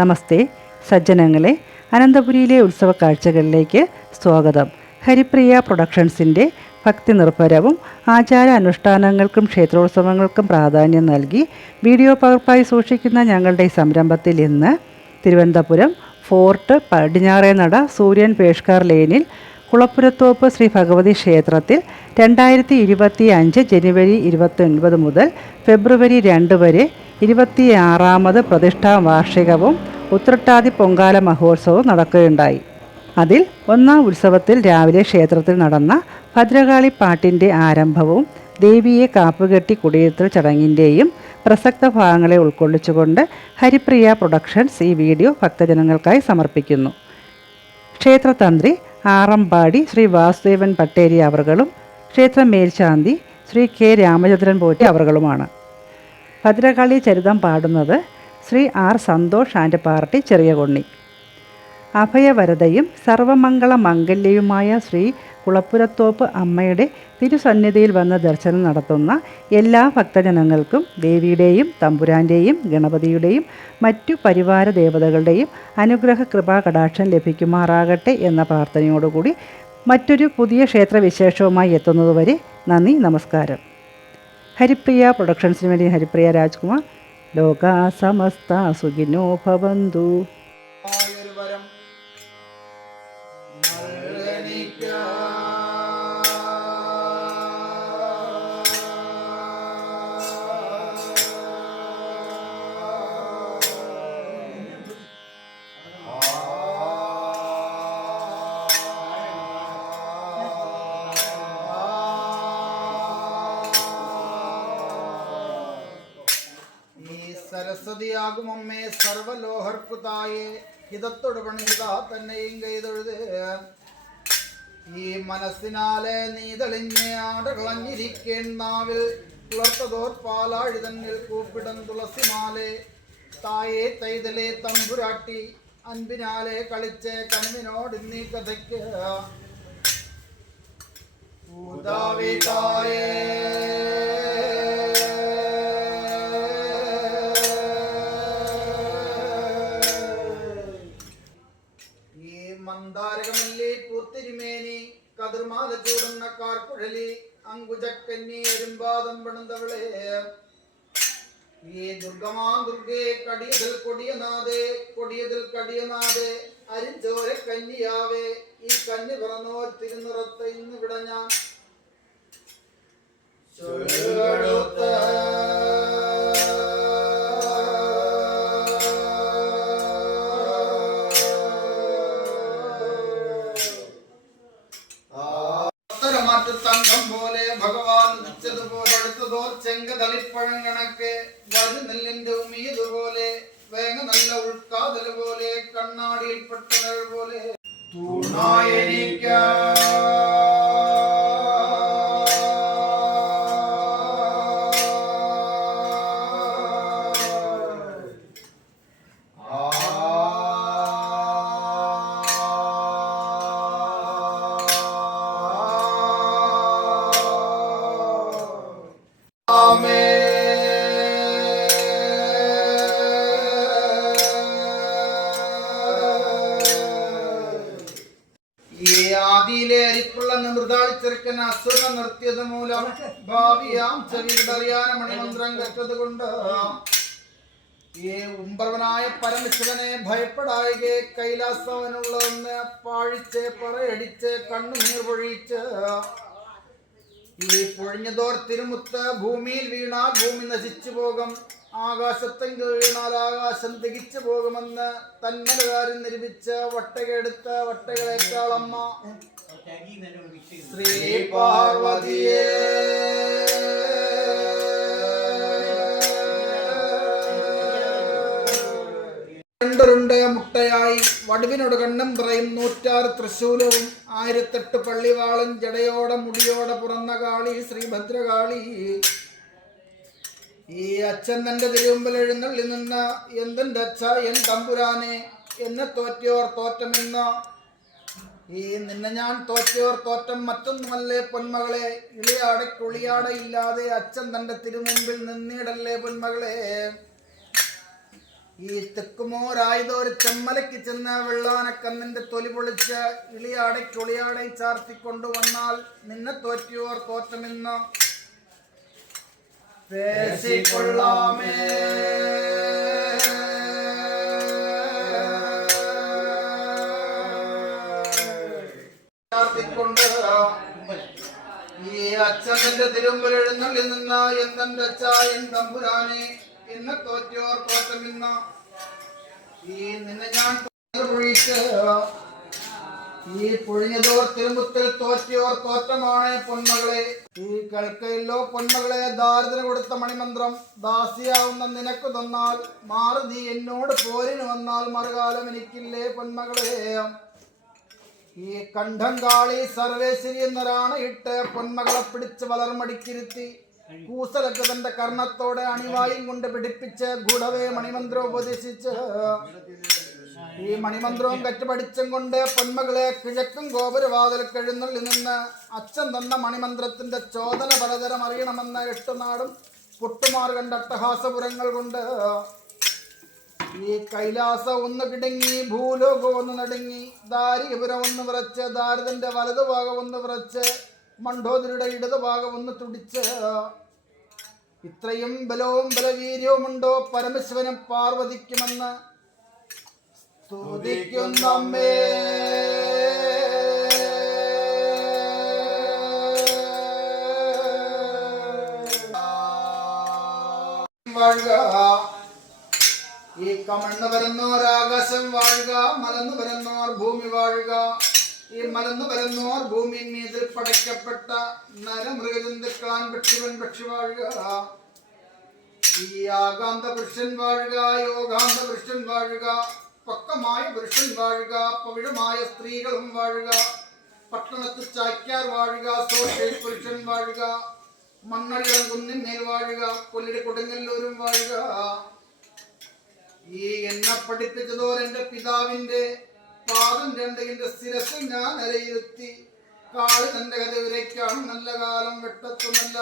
നമസ്തേ സജ്ജനങ്ങളെ. അനന്തപുരിയിലെ ഉത്സവ കാഴ്ചകളിലേക്ക് സ്വാഗതം. ഹരിപ്രിയ പ്രൊഡക്ഷൻസിന്റെ ഭക്തി നിർഭരവും ആചാര അനുഷ്ഠാനങ്ങൾക്കും ക്ഷേത്രോത്സവങ്ങൾക്കും പ്രാധാന്യം നൽകി വീഡിയോ പകർപ്പായി സൂക്ഷിക്കുന്ന ഞങ്ങളുടെ ഈ സംരംഭത്തിൽ ഇന്ന് തിരുവനന്തപുരം ഫോർട്ട് പടിഞ്ഞാറേനട സൂര്യൻ പേഷ്കാർ ലെയിനിൽ കുളപ്പുരത്തോപ്പ് ശ്രീ ഭഗവതി ക്ഷേത്രത്തിൽ രണ്ടായിരത്തി ഇരുപത്തി അഞ്ച് ജനുവരി ഇരുപത്തി ഒൻപത് മുതൽ ഫെബ്രുവരി രണ്ട് വരെ ഇരുപത്തിയാറാമത് പ്രതിഷ്ഠാ വാർഷികവും ഉത്രട്ടാതി പൊങ്കാല മഹോത്സവവും നടക്കുകയുണ്ടായി. അതിൽ ഒന്നാം ഉത്സവത്തിൽ രാവിലെ ക്ഷേത്രത്തിൽ നടന്ന ഭദ്രകാളി പാട്ടിന്റെ ആരംഭവും ദേവിയെ കാപ്പുകെട്ടി കുടിയിരുത്തൽ ചടങ്ങിന്റെയും പ്രസക്ത ഭാഗങ്ങളെ ഉൾക്കൊള്ളിച്ചുകൊണ്ട് ഹരിപ്രിയ പ്രൊഡക്ഷൻസ് ഈ വീഡിയോ ഭക്തജനങ്ങൾക്കായി സമർപ്പിക്കുന്നു. ക്ഷേത്രതന്ത്രി ആറമ്പാടി ശ്രീ വാസുദേവൻ പട്ടേരി അവർകളും ക്ഷേത്ര മേൽശാന്തി ശ്രീ കെ രാമചന്ദ്രൻ പോറ്റി അവർകളുമാണ്. ഭദ്രകാളി ചരിതം പാടുന്നത് Shri R Santhosh and party ചെറിയ കൊണ്ണി. അഭയവരതയും സർവമംഗള മംഗല്യയുമായ ശ്രീ കുളപ്പുരത്തോപ്പ് അമ്മയുടെ തിരുസന്നിധിയിൽ വന്ന് ദർശനം നടത്തുന്ന എല്ലാ ഭക്തജനങ്ങൾക്കും ദേവിയുടെയും തമ്പുരാന്റെയും ഗണപതിയുടെയും മറ്റു പരിവാര ദേവതകളുടെയും അനുഗ്രഹ കൃപാ കടാക്ഷം ലഭിക്കുമാറാകട്ടെ എന്ന പ്രാർത്ഥനയോടുകൂടി മറ്റൊരു പുതിയ ക്ഷേത്രവിശേഷവുമായി എത്തുന്നതുവരെ നന്ദി നമസ്കാരം. ഹരിപ്രിയ പ്രൊഡക്ഷൻസിന് വേണ്ടി ഹരിപ്രിയ രാജ്കുമാർ. ലോക സമസ്ത സുഖിനോ ഭവന്തു. സർവലോഹർക്കുതായേ ഹിതത്തോട് പണിതാ തന്നെയും കൈതൊഴുത് ഈ മനസ്സിനാലെ നീ തെളിഞ്ഞ ആടകളഞ്ഞിരിക്കേണ്ടാവിൽ പാലാഴി തന്നിൽ കൂപ്പിടം തുളസിമാലെ. തായേ തൈതലെ തമ്പുരാട്ടി അൻപിനാലെ കളിച്ച് കണ്ണിനോട് നീ കഥയ്ക്ക്. പൂതാവി കതിർമാല ചൂടുന്ന കാർക്കുഴലി അങ്കുജക്കന്നി പാദം പണിതവളെ. ഈ ദുർഗമാ ദുർഗേ കടിയതിൽ കൊടിയനാഥേ കൊടിയതിൽ കടിയനാഥേ അരിഞ്ചോര കന്നിയാവേ ഈ കന്നി പറന്നോർ തിരുനിറത്ത് ഇന്ന് വിട ആദിയിലെ അരിപ്പുള്ള ചെറുക്കൻ അസുര നിർത്തിയത് മൂലം ഭാവിയാം ചെവിയിടറിയാന മണിമന്ത്രം കറ്റത് കൊണ്ട്. ഈ ഉംബർവനായ പരമശിവനെ ഭയപ്പെടായികെ കൈലാസവനുള്ളതെന്ന് പാഴിച്ച് പറയടിച്ച് കണ്ണുനീർ പൊഴിച്ച് ഈ പൊഴിഞ്ഞതോർ തിരുമുത്ത് ഭൂമിയിൽ വീണാ ഭൂമി നശിച്ചു പോകും. ആകാശത്തെങ്കിൽ വീണാൽ ആകാശം തികിച്ചു പോകുമെന്ന് തന്നലുകാരൻ നിർമ്മിച്ച വട്ടകെടുത്ത വട്ടകളേക്കാളമ്മ ശ്രീ പാർവതിയേ. മുട്ടയായി വടുവിനോട് കണ്ണും പറയും നൂറ്റാറ് തൃശൂലവും ആയിരത്തെട്ട് പള്ളിവാളും ജടയോടെ മുടിയോടെ പുറന്ന കാളി ശ്രീഭദ്രകാളി. ഈ അച്ഛൻ തന്റെ തിരുമുമ്പിൽ എഴുന്നള്ളി നിന്ന എന്തെന്റെ അച്ഛ എൻ തമ്പുരാനെ? എന്നെ തോറ്റിയോർ തോറ്റമെന്ന ഈ നിന്നെ ഞാൻ തോറ്റിയോർ തോറ്റം മറ്റൊന്നുമല്ലേ പൊന്മകളെ? ഇളിയാടെ കുളിയാടെ ഇല്ലാതെ അച്ഛൻ തന്റെ തിരുമുമ്പിൽ നിന്നിടല്ലേ പൊന്മകളെ? ഈ തെക്കുമോരായതൊരു ചെമ്മലയ്ക്ക് ചെന്ന് വെള്ളാനക്കന്നിന്റെ തൊലി പൊളിച്ച് ഇളിയാടെ കുളിയാടെ ചാർത്തിക്കൊണ്ടുവന്നാൽ നിന്നെ തോറ്റിയോർ തോറ്റമെന്ന് പേശിക്കൊള്ളാമേ പ്രാർത്ഥിക്കൊണ്ട് ഈ അച്ഛന്റെ തിരുമ്പൽ എഴുന്നള്ളി നിന്ന എന്തെന്റെ അച്ഛ എൻ തമ്പുരാനെ എന്നെ തോറ്റിയോർ തോറ്റമിന്ന ഈ നിന്നെ ഞാൻ ഈ പൊഴിഞ്ഞതോർ തിരുമുത്തിൽ തോറ്റിയോർ തോറ്റമാണ് പൊന്മകളെ. ഈ കൽക്കയിലോ പൊന്മകളെ ദാരിദ്ര്യം കൊടുത്ത മണിമന്ത്രം ദാസിയാവുന്ന നിനക്ക് തന്നാൽ മാറി നീ എന്നോട് പോരിന് വന്നാൽ മറുകാലം എനിക്കില്ലേ പൊന്മകളെ. ഈ കണ്ഠങ്കാളി സർവേശ്വരി എന്നൊരാണ് ഇട്ട് പൊന്മകളെ പിടിച്ച് വളർമടിക്കിരുത്തി. കൂസലൊക്കെ തന്റെ കർണത്തോടെ അണിവായും കൊണ്ട് പിടിപ്പിച്ച് ഗുഡവേ മണിമന്ത്രം ഉപദേശിച്ച്. ഈ മണിമന്ത്രവും കറ്റുപഠിച്ചും കൊണ്ട് പൊന്മകളെ കിഴക്കും ഗോപുരവാതിൽ കെഴുന്നള്ളി നിന്ന് അച്ഛൻ തന്ന മണിമന്ത്രത്തിന്റെ ചോദന പലതരം അറിയണമെന്ന എട്ടുനാടും പുട്ടുമാർ കണ്ട അട്ടഹാസപുരങ്ങൾ കൊണ്ട് ഈ കൈലാസ ഒന്ന് കിടങ്ങി ഭൂലോകം ഒന്ന് നടുങ്ങി ദാരികപുരം ഒന്ന് വിറച്ച് ദാരിതന്റെ വലതുഭാഗം ഒന്ന് വിറച്ച് മണ്ഡോദരിയുടെ ഇടതുഭാഗം ഒന്ന് തുടിച്ച്. ഇത്രയും ബലവും ബലവീര്യവുമുണ്ടോ? പരമശിവനും പാർവതിക്കുമെന്ന് സ്തുതിക്കുന്നമ്മേ. ഈ കമഴ്ന്നു വരുന്നോർ ആകാശം വാഴുക മലന്നു വരുന്നോർ ഭൂമി വാഴുക. ഈ മലന്നു വരുന്നോർ ഭൂമിயின் മീതിൽ പടയ്ക്കപ്പെട്ട നരമൃഗജന്തുക്കളാൻ പക്ഷിവൻ പക്ഷി വാഴുക ഈ ആകാന്ത പുരുഷൻ വാഴുക യോഗാന്ത പുരുഷൻ വാഴുക. പക്കമായ പുരുഷൻ വാഴുക പവിഴമായ സ്ത്രീകളും വാഴുക പട്ടണത്തിൽ ചാക്യാർ വാഴുക സോഷ്യൽ പുരുഷൻ വാഴുക മണ്ണടിളം കുന്നിന്മേൽ വാഴുക കൊല്ലിടെ കൊടുങ്ങല്ലൂരും വാഴുക. ഈ എന്നെ പഠിപ്പിച്ചതോർ എന്റെ പിതാവിന്റെ പാദം രണ്ട് ശിരസിൽ ഞാൻ അരയിരുത്തി. കാട് തന്റെ കഥ ഇവരേക്കാണ് നല്ല കാലം വെട്ടത്തും നല്ല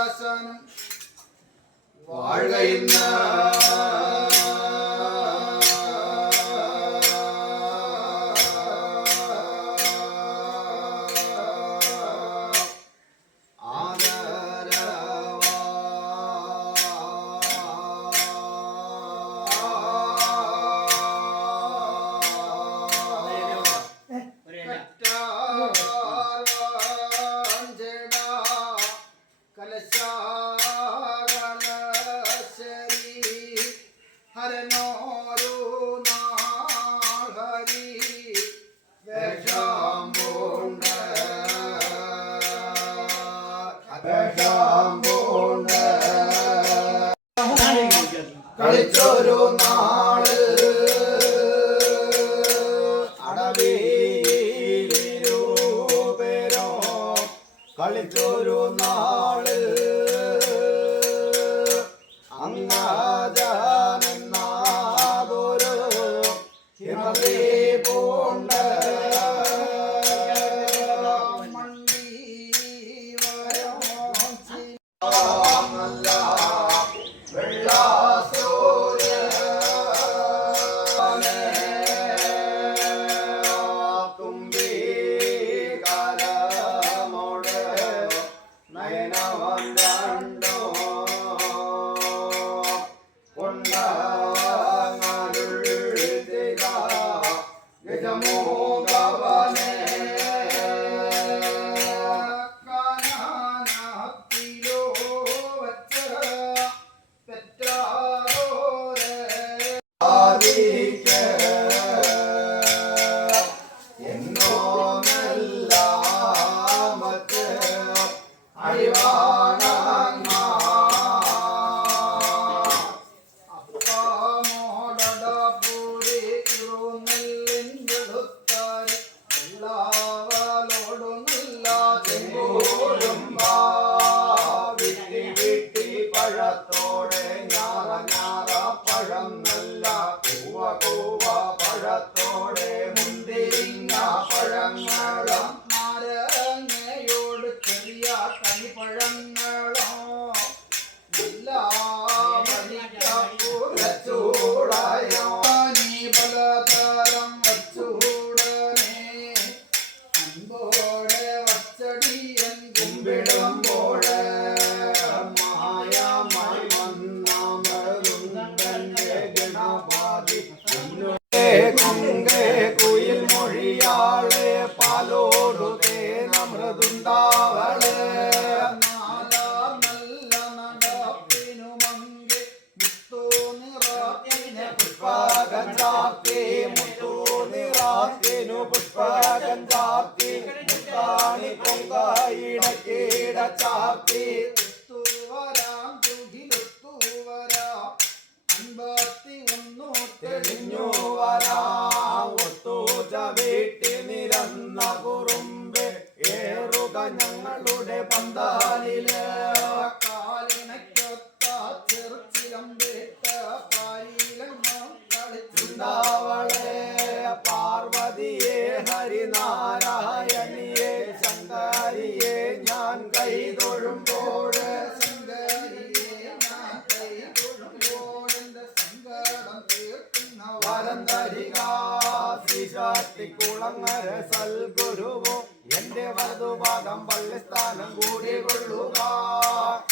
ശ്രീശാക്തിക്കുളങ്ങര സൽഗുരുവോ എന്റെ വലതുഭാഗം പള്ളിസ്ഥാനം കൂടി കൊള്ളുക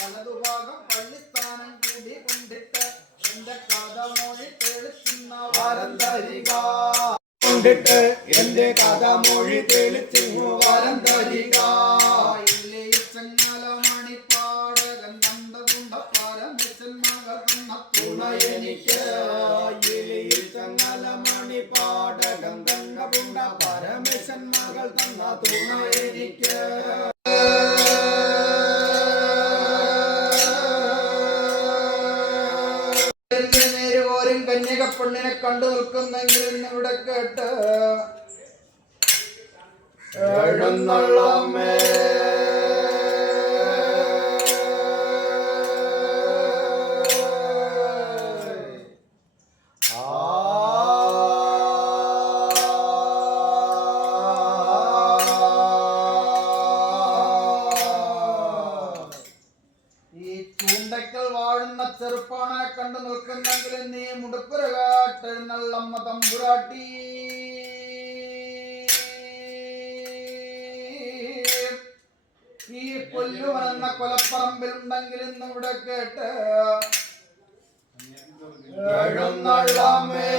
വലതുഭാഗം പള്ളിസ്ഥാനം കൂടി കൊണ്ടിട്ട് എന്റെ കഥ മൊഴി തെളിക്കുന്ന വരം തരിക. കൊണ്ടിട്ട് എന്റെ കഥ മൊഴി തെളിച്ചിങ്ങു വരം തരിക. തുണ എനിക്ക് നേരുവോരും കന്യക പെണ്ണിനെ കണ്ടു നിൽക്കുന്നെങ്കിൽ ഇവിടെ കേട്ട് എഴുന്നള്ളമ്മേ ചൂണ്ടയ്ക്കൽ വാഴുന്ന ചെറുപ്പാണെ കണ്ടു നിൽക്കുന്നെങ്കിൽ നീ മുടുപ്പുരകാട്ടെഴുന്നള്ളമ്മ തമ്പുരാട്ടി. ഈ കൊല്ലുവനെന്ന കൊലപ്പറമ്പിലുണ്ടെങ്കിൽ ഇന്ന് ഇവിടെ കേട്ട് എഴുന്നള്ളമ്മേ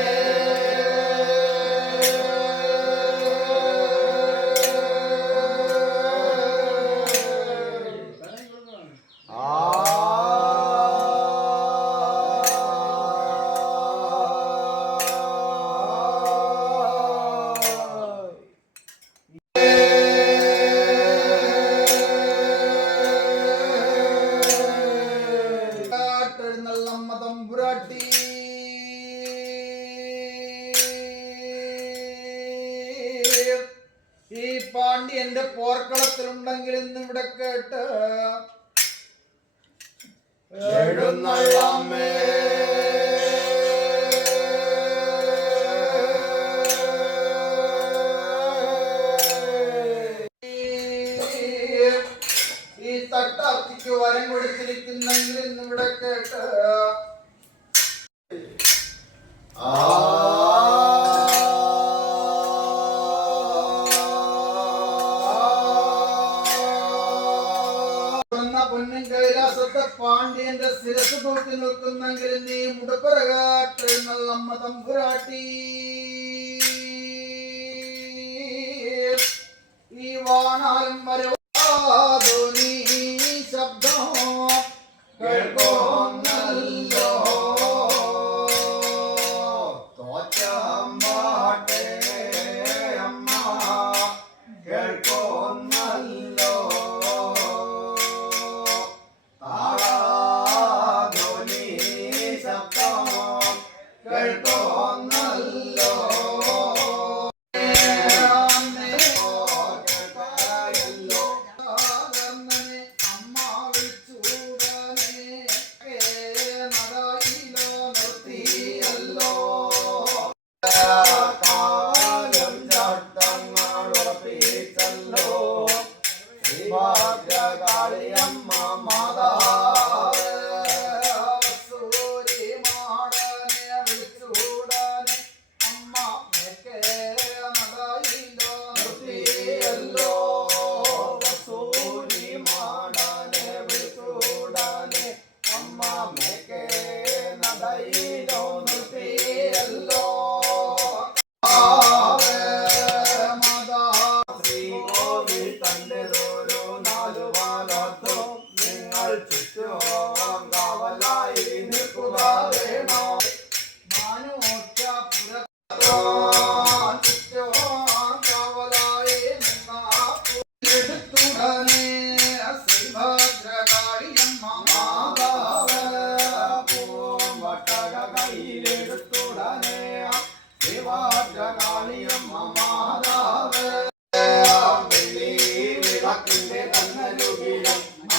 പാണ്ഡ്യന്റെ പോർക്കളത്തിലുണ്ടെങ്കിൽ ഇന്ന് ഇവിടെ കേട്ട്. ഈ തട്ടാത്തിക്ക് വരം കൊടുത്തിരിക്കുന്നെങ്കിൽ ഇന്ന് ഇവിടെ കേട്ട്. തമ്പുരാട്ടി ഈ വാണാലും വരവാതോ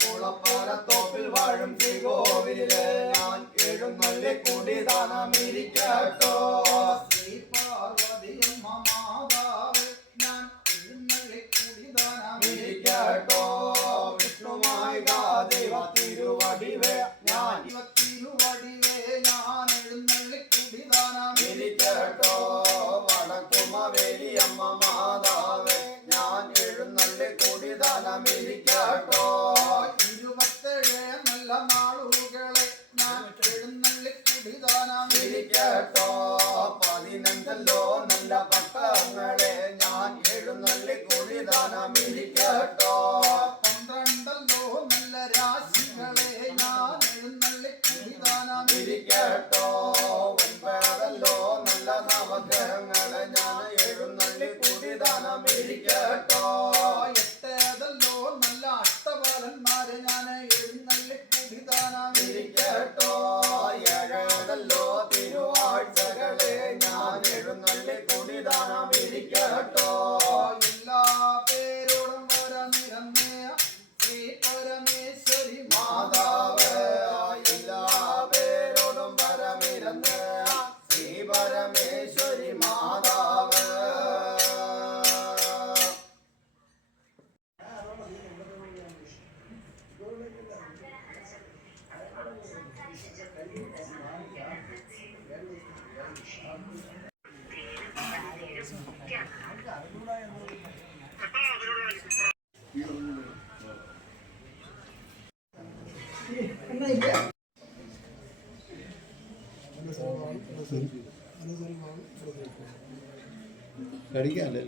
കുളപ്പാലത്തോപ്പിൽ വാഴും ശ്രീകോവിലെ ഞാൻ എഴുന്നള്ളി കൂടി ദാനമിരിക്കട്ടോ ശ്രീ പാർവതിയമ്മ മാതാവ് ഞാൻ എഴുന്നള്ളി കൂടി ദാനമിരിക്കട്ടോ വിഷ്ണുമായി ദൈവ തിരുവടിവേ ഞാൻ ഇവ ഞാൻ എഴുന്നള്ളി കൂടി ദാനമിരിക്കട്ടോ വടക്കുമ വേലിയമ്മ కడిగాలి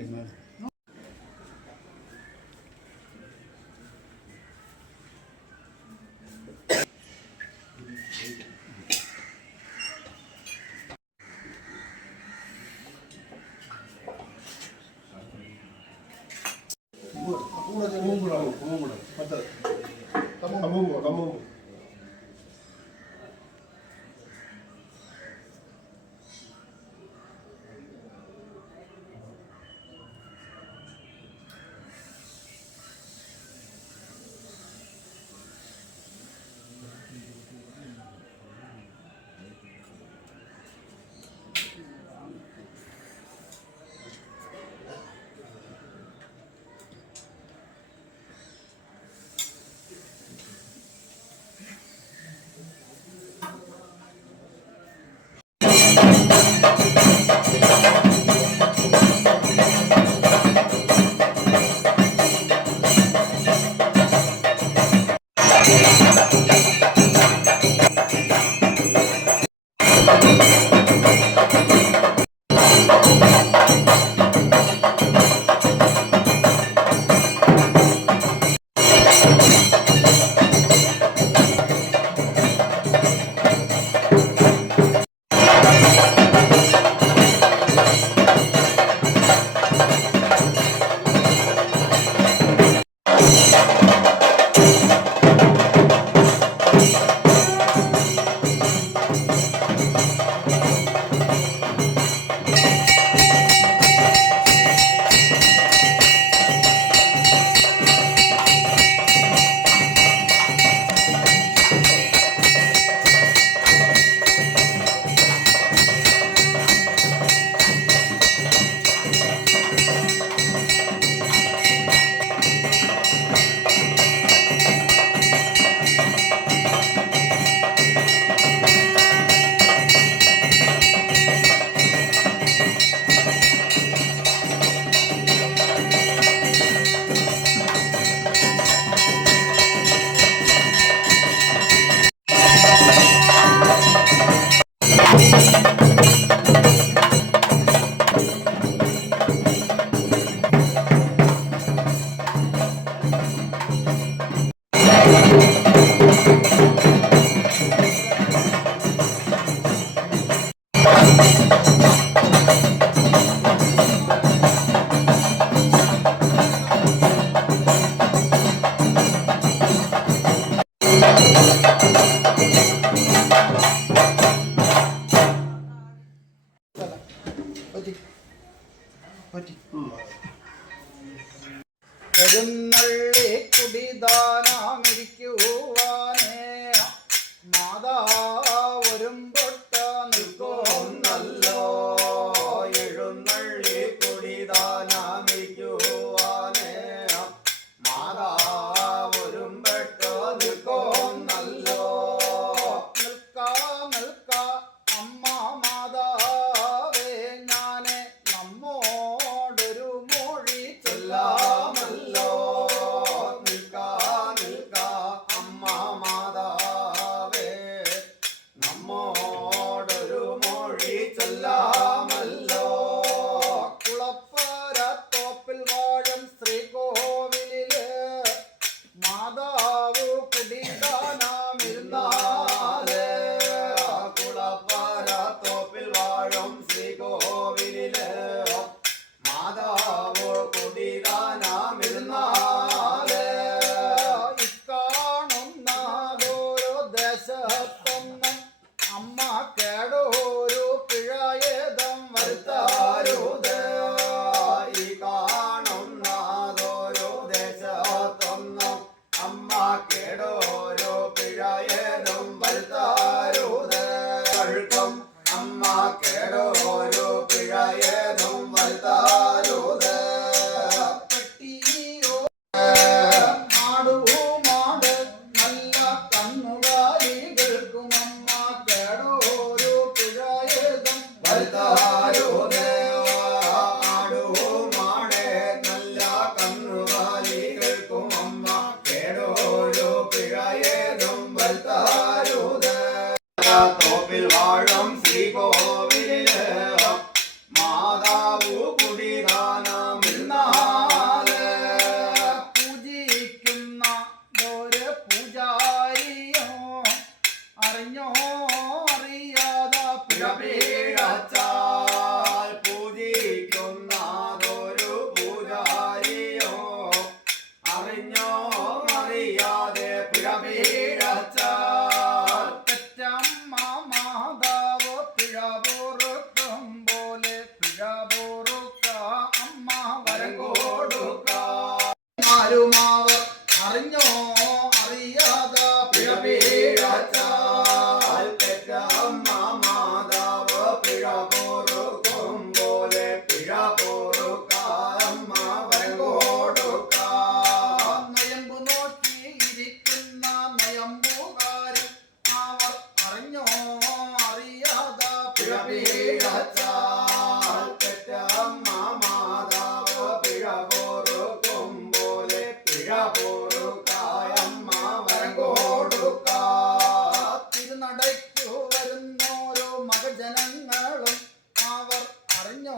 മകജനങ്ങളും അവർ അറിഞ്ഞോ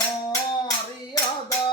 അറിയാതെ